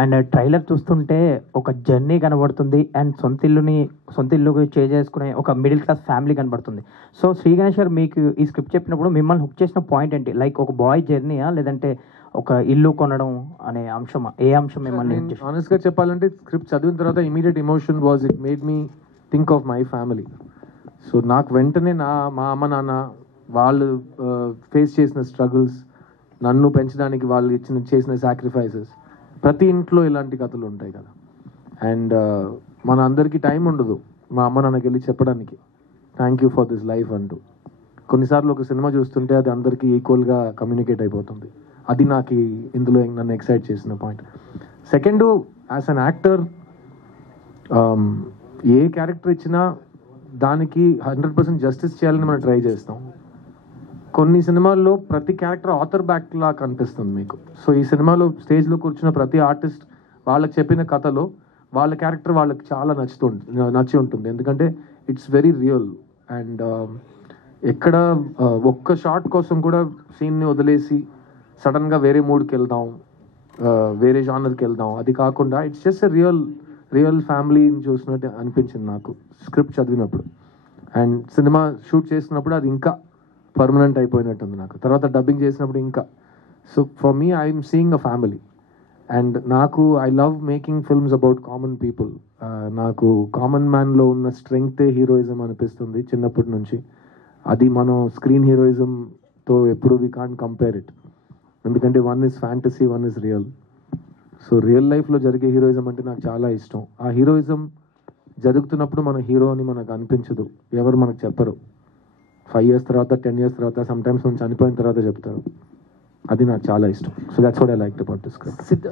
And trailer చూస్తుంటే ఒక journey కనబడుతుంది అండ్ సొంత ఇల్లు చేసుకునే ఒక మిడిల్ క్లాస్ ఫ్యామిలీ కనబడుతుంది. సో శ్రీ గణేష్ గారు మీకు ఈ స్క్రిప్ట్ చెప్పినప్పుడు మిమ్మల్ని హుక్ చేసిన పాయింట్ ఏంటి? లైక్ ఒక బాయ్ జర్నీయా లేదంటే ఒక ఇల్లు కొనడం అనే అంశమా? ఏ అంశం మిమ్మల్ని? ఆనెస్ట్ గా చెప్పాలంటే స్క్రిప్ట్ చదివిన తర్వాత immediate emotion was it made me think of my family. So నాకు వెంటనే మా అమ్మ నాన్న వాళ్ళు ఫేస్ చేసిన స్ట్రగుల్స్, నన్ను పెంచడానికి వాళ్ళు చేసిన సాక్రిఫైసెస్, ప్రతి ఇంట్లో ఇలాంటి కథలు ఉంటాయి కదా. అండ్ మన అందరికీ టైం ఉండదు మా అమ్మ నాన్నకి వెళ్ళి చెప్పడానికి thank you for this life అంటూ. కొన్నిసార్లు ఒక సినిమా చూస్తుంటే అది అందరికీ ఈక్వల్గా కమ్యూనికేట్ అయిపోతుంది. అది నాకు ఇందులో నన్ను ఎక్సైట్ చేసిన point. Second, as an actor A character ఇచ్చినా దానికి 100% జస్టిస్ చేయాలని మనం ట్రై చేస్తాం. కొన్ని సినిమాల్లో ప్రతి క్యారెక్టర్ ఆథర్ బ్యాక్ లా కనిపిస్తుంది మీకు. సో ఈ సినిమాలో స్టేజ్లో కూర్చున్న ప్రతి ఆర్టిస్ట్ వాళ్ళకి చెప్పిన కథలో వాళ్ళ క్యారెక్టర్ వాళ్ళకి చాలా నచ్చి ఉంటుంది. ఎందుకంటే ఇట్స్ వెరీ రియల్. అండ్ ఎక్కడ ఒక్క షాట్ కోసం కూడా సీన్ని వదిలేసి సడన్గా వేరే మూడ్కి వెళ్దాం, వేరే జానర్కి వెళ్దాం, అది కాకుండా ఇట్స్ జస్ట్ రియల్ ఫ్యామిలీని చూసినట్టు అనిపించింది నాకు స్క్రిప్ట్ చదివినప్పుడు. అండ్ సినిమా షూట్ చేసినప్పుడు అది ఇంకా పర్మనెంట్ అయిపోయినట్టుంది నాకు. తర్వాత డబ్బింగ్ చేసినప్పుడు ఇంకా. So for me I'm seeing a family. And I love making films about common people. నాకు కామన్ మ్యాన్లో ఉన్న స్ట్రెంగ్తే హీరోయిజం అనిపిస్తుంది చిన్నప్పటి నుంచి. అది మనం స్క్రీన్ హీరోయిజంతో ఎప్పుడు వీ కాంట్ కంపేర్ ఇట్. ఎందుకంటే one is fantasy, one is real. So real లైఫ్లో జరిగే హీరోయిజం అంటే నాకు చాలా ఇష్టం. ఆ హీరోయిజం జరుగుతున్నప్పుడు మన హీరో అని మనకు అనిపించదు, ఎవరు మనకు చెప్పరు. 5 years తర్వాత, 10 years తర్వాత, సమ్ టైమ్స్ మనం చనిపోయిన తర్వాత చెప్తారు. అది నాకు చాలా ఇష్టం. So that's what I liked about this script.